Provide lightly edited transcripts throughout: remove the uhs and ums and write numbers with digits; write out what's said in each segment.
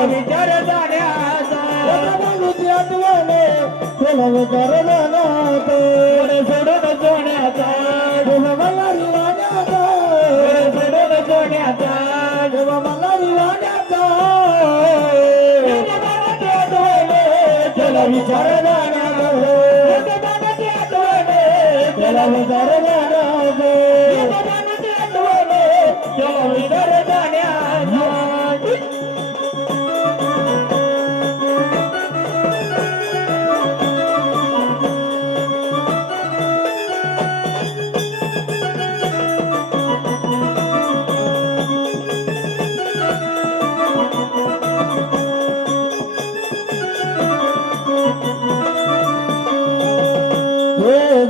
विचार जाण्याचा बालूची आठवण त्याला विचार जाण्याचा सोडून सोन्याचा मला रिवाण्याचा सोडून सोन्याचा जेव्हा मला रिवाण्याचा त्याला विचार जाण्याचा त्याला विचार जाण्याचा त्याला विचार जाण्याचा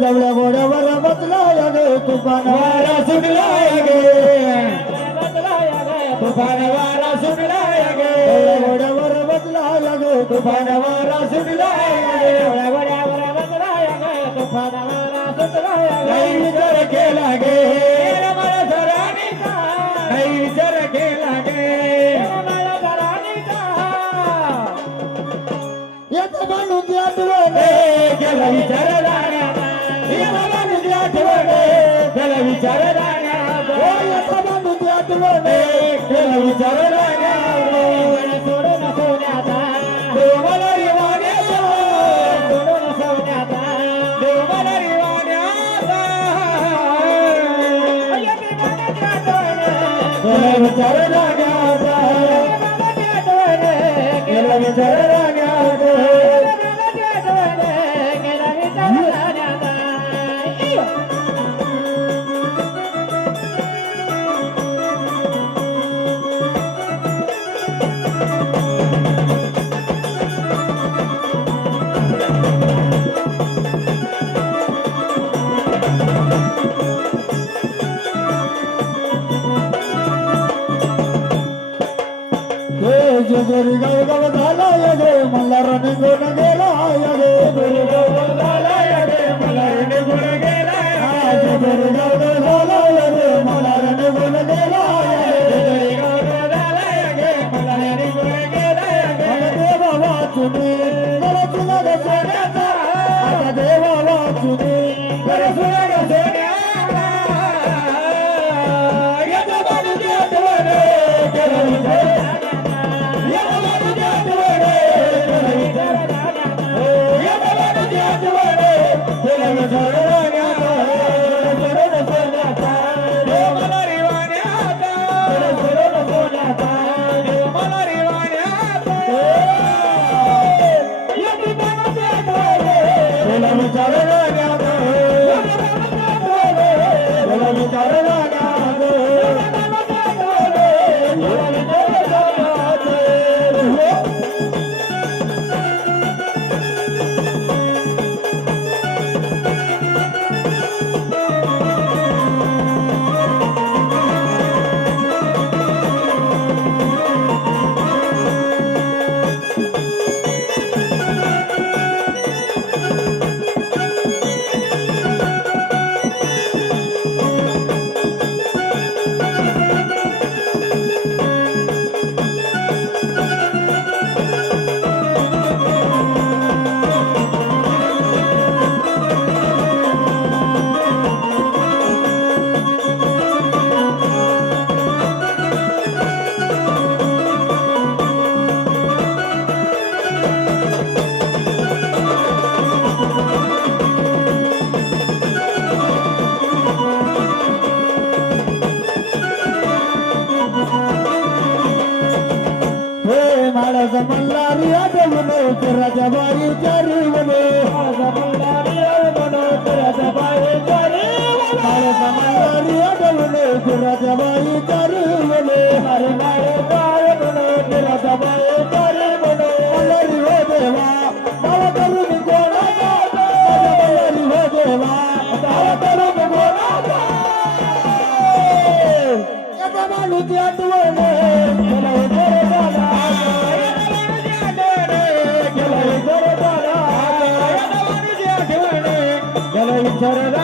जवळ्या गोड्यावर बसलाय गे तुफान वारा सुटलाय गे तुफान वारा सुटलाय गे गोड्यावर बसलाय गे तुफान वारा सुटलाय गे गोड्यावर बसलाय गे तुफान वारा सुटलाय गे विचार केला गे मला धराणीचा नाही विचार केला गे मला धराणीचा याचा बालूची आठवण केला विचार त्याला विचार जाण्याचा बालूची आठवण त्याला विचार जाण्याचा सोडून सोन्याचा देव मला रिवाण्याचा सोडून सोन्याचा देव मला रिवाण्याचा त्याला विचार जाण्याचा त्याला विचार जाण्याचा जगरी गाव गाव झाला गे मला निघून गेला गे जगरी गाव गाव झाला गे मला निघून गेला जगरी गाव गाव झाला गे मला निघून गेला जगरी गाव गाव झाला गे मला निघून गेला देवा वाचुनी मला तुला ग सोन्याचा आता देवा वाचुनी मला तुला ग सोन्याचा याचा बालूची आठवण केला विचार मल्हारी आजवलो राजाबाई चारिवलो मल्हारी आजवलो राजाबाई चारिवलो मल्हारी आजवलो राजाबाई चारिवलो हरे मारे पावलो राजाबाई चारिवलो मल्हारी हो देवा दावा करून कोणाचा मल्हारी हो देवा दावा करून कोणाचा याचा बालूची आठवण त्याला विचार